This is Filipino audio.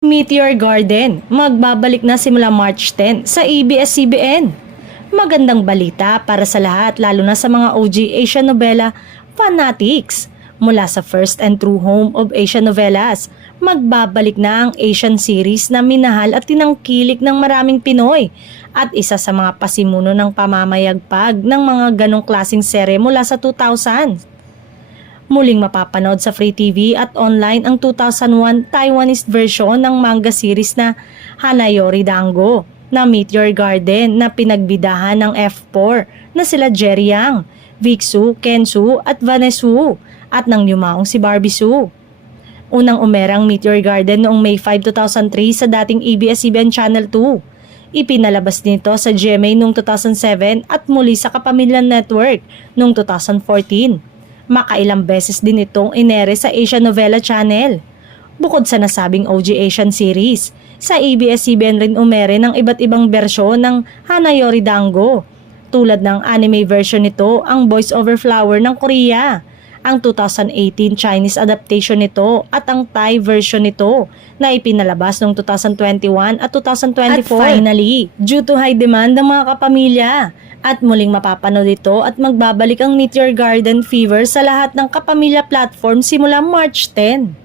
Meteor Garden, magbabalik na simula March 10 sa ABS-CBN. Magandang balita para sa lahat lalo na sa mga OG Asian novela fanatics. Mula sa first and true home of Asian novelas, magbabalik na ang Asian series na minahal at tinangkilik ng maraming Pinoy at isa sa mga pasimuno ng pamamayagpag ng mga ganong klaseng serye mula sa 2000. Muling mapapanood sa Free TV at online ang 2001 Taiwanese version ng manga series na Hanayori Dango na Meteor Garden na pinagbidahan ng F4 na sila Jerry Yang, Vic Su, Ken Su at Vanessa Wu at ng yumaong si Barbie Su. Unang umerang Meteor Garden noong May 5, 2003 sa dating ABS-CBN Channel 2. Ipinalabas nito sa GMA noong 2007 at muli sa Kapamilya Network noong 2014. Makailang beses din itong inere sa Asian Novela Channel. Bukod sa nasabing OG Asian series, sa ABS-CBN rin umere ng iba't ibang bersyon ng Hanayori Dango. Tulad ng anime version nito, ang Voice Over Flower ng Korea, ang 2018 Chinese adaptation nito at ang Thai version nito na ipinalabas noong 2021 at 2024. At finally, due to high demand ng mga kapamilya, at muling mapapanood ito at magbabalik ang Meteor Garden Fever sa lahat ng kapamilya platform simula March 10.